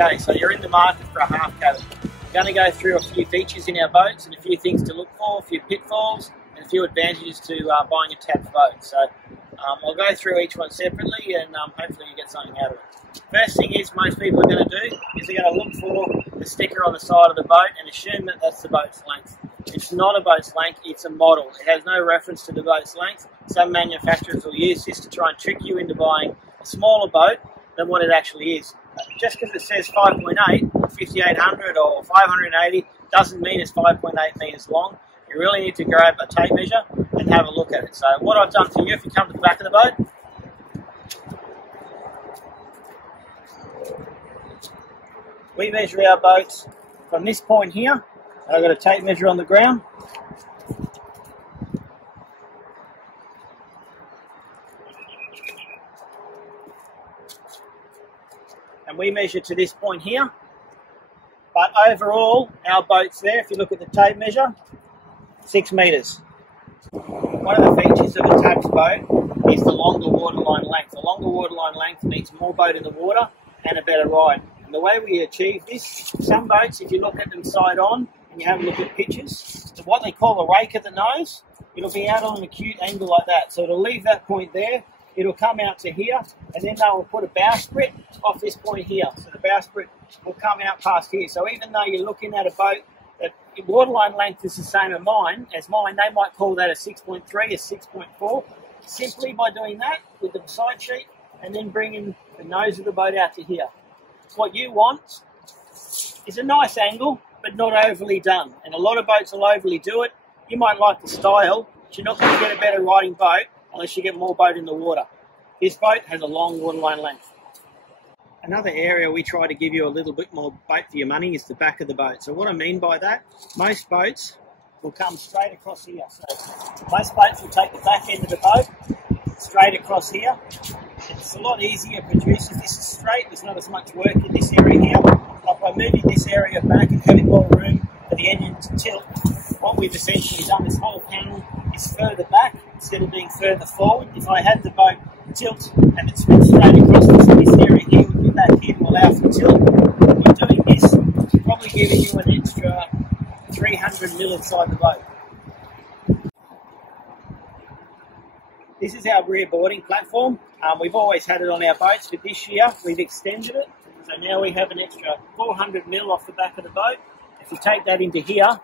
Okay, so you're in the market for a half cabin. We're going to go through a few features in our boats and a few things to look for, a few pitfalls, and a few advantages to buying a tapped boat. So I'll go through each one separately and hopefully you get something out of it. First thing is most people are going to do is they're going to look for the sticker on the side of the boat and assume that that's the boat's length. It's not a boat's length, it's a model. It has no reference to the boat's length. Some manufacturers will use this to try and trick you into buying a smaller boat than what it actually is. Just because it says 5.8 or 5800 or 580 doesn't mean it's 5.8 metres long. You really need to grab a tape measure and have a look at it. So what I've done for you, if you come to the back of the boat, we measure our boats from this point here. I've got a tape measure on the ground. And we measure to this point here. But overall, our boat's there, if you look at the tape measure, 6 metres. One of the features of a tapped boat is the longer waterline length. The longer waterline length means more boat in the water and a better ride. And the way we achieve this, some boats, if you look at them side on and you have a look at pictures, to what they call a rake at the nose, it'll be out on an acute angle like that. So it'll leave that point there, it'll come out to here, and then they will put a bowsprit off this point here. So the bowsprit will come out past here. So even though you're looking at a boat that waterline length is the same as mine, they might call that a 6.3, a 6.4. Simply by doing that with the side sheet and then bringing the nose of the boat out to here. What you want is a nice angle, but not overly done. And a lot of boats will overly do it. You might like the style, but you're not going to get a better riding boat unless you get more boat in the water. This boat has a long waterline length. Another area we try to give you a little bit more boat for your money is the back of the boat. So what I mean by that, most boats will come straight across here. So most boats will take the back end of the boat straight across here. It's a lot easier to produce if this is straight. There's not as much work in this area here. But by moving this area back and having more room for the engine to tilt, what we've essentially done, this whole panel is further back instead of being further forward. If I had the boat tilt and it's straight across this area here, would be back here to allow for tilt. By doing this, it's probably giving you an extra 300 mil inside the boat. This is our rear boarding platform. We've always had it on our boats, but this year we've extended it. So now we have an extra 400 mil off the back of the boat. If you take that into here,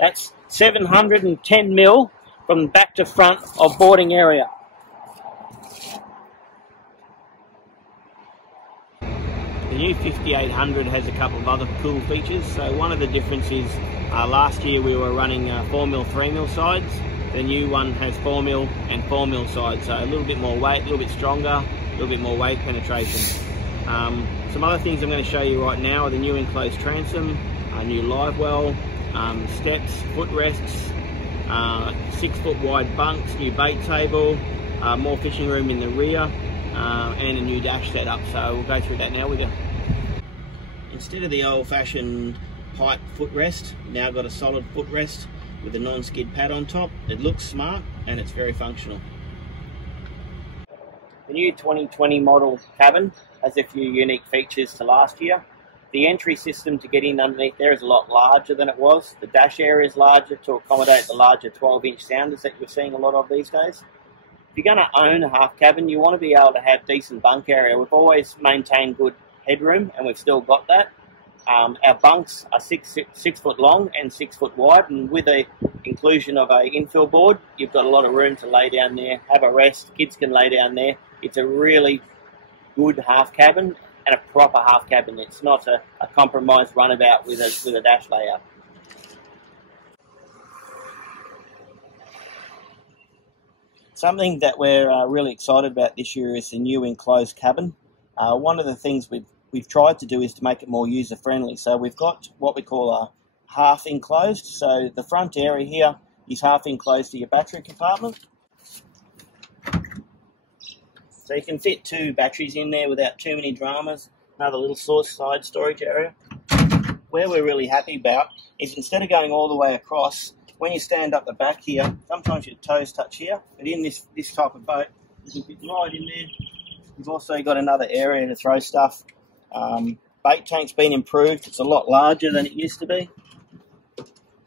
that's 710 mil from back to front of boarding area. The new 5800 has a couple of other cool features. So one of the differences, last year we were running 4mm, 3mm sides. The new one has 4mm and 4mm sides, so a little bit more weight, a little bit stronger, a little bit more weight penetration. Some other things I'm going to show you right now are the new enclosed transom, new live well, steps, footrests, 6 foot wide bunks, new bait table, more fishing room in the rear, and a new dash setup. So we'll go through that now with you. Instead of the old-fashioned pipe footrest, now got a solid footrest with a non-skid pad on top. It looks smart and it's very functional. The new 2020 model cabin has a few unique features to last year. The entry system to get in underneath there is a lot larger than it was. The dash area is larger to accommodate the larger 12-inch sounders that you're seeing a lot of these days. If you're going to own a half cabin, you want to be able to have decent bunk area. We've always maintained good headroom and we've still got that. Our bunks are 6 foot long and 6 foot wide, and with the inclusion of a infill board, you've got a lot of room to lay down there, have a rest, kids can lay down there. It's a really good half cabin and a proper half cabin. It's not a compromised runabout with a dash layout. Something that we're really excited about this year is the new enclosed cabin. One of the things we've tried to do is to make it more user-friendly. So we've got what we call a half enclosed. So the front area here is half enclosed to your battery compartment. So you can fit 2 batteries in there without too many dramas. Another little side storage area. Where we're really happy about is instead of going all the way across, when you stand up the back here, sometimes your toes touch here, but in this type of boat, you can fit right in there. You've also got another area to throw stuff. Bait tank's been improved. It's a lot larger than it used to be.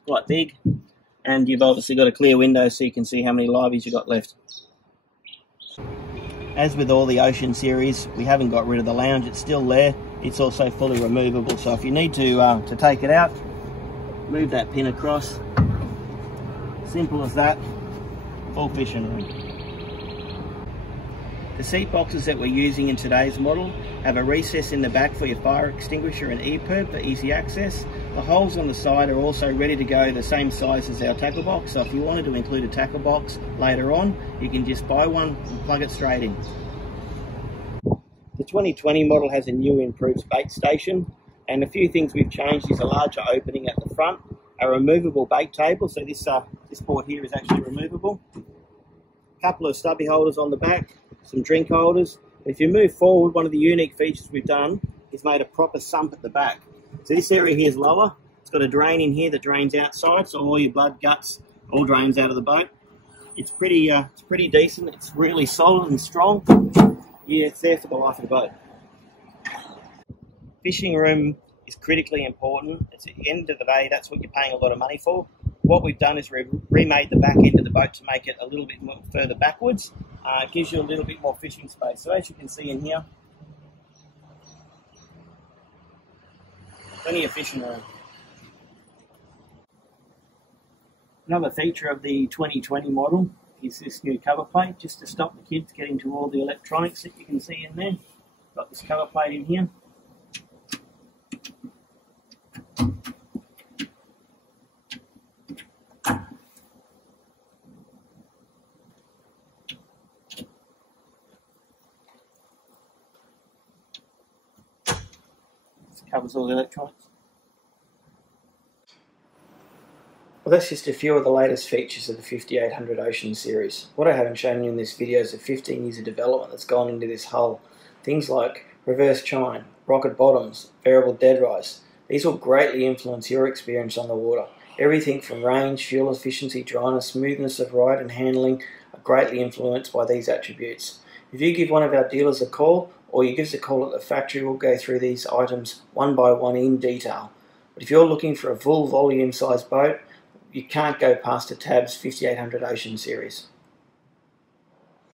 Quite big. And you've obviously got a clear window so you can see how many liveys you've got left. As with all the Ocean series, we haven't got rid of the lounge. It's still there. It's also fully removable. So if you need to take it out, move that pin across. Simple as that. Full fishing room. The seat boxes that we're using in today's model have a recess in the back for your fire extinguisher and EPIRB for easy access. The holes on the side are also ready to go, the same size as our tackle box, so if you wanted to include a tackle box later on, you can just buy one and plug it straight in. The 2020 model has a new improved bait station, and a few things we've changed is a larger opening at the front, a removable bait table, so this board here is actually removable, a couple of stubby holders on the back, some drink holders. If you move forward, one of the unique features we've done is made a proper sump at the back. So this area here is lower. It's got a drain in here that drains outside, so all your blood, guts, all drains out of the boat. It's pretty decent. It's really solid and strong. Yeah, it's there for the life of the boat. Fishing room is critically important. It's at the end of the day, that's what you're paying a lot of money for. What we've done is we've remade the back end of the boat to make it a little bit more further backwards. It gives you a little bit more fishing space. So as you can see in here, plenty of fishing room. Another feature of the 2020 model is this new cover plate, just to stop the kids getting to all the electronics that you can see in there. Got this cover plate in here. Covers all the electronics. Well, that's just a few of the latest features of the 5800 Ocean series. What I haven't shown you in this video is the 15 years of development that's gone into this hull. Things like reverse chine, rocket bottoms, variable dead rise. These will greatly influence your experience on the water. Everything from range, fuel efficiency, dryness, smoothness of ride and handling are greatly influenced by these attributes. If you give one of our dealers a call, or you give us a call at the factory, we'll go through these items one by one in detail. But if you're looking for a full volume size boat, you can't go past a Tabs 5800 Ocean series.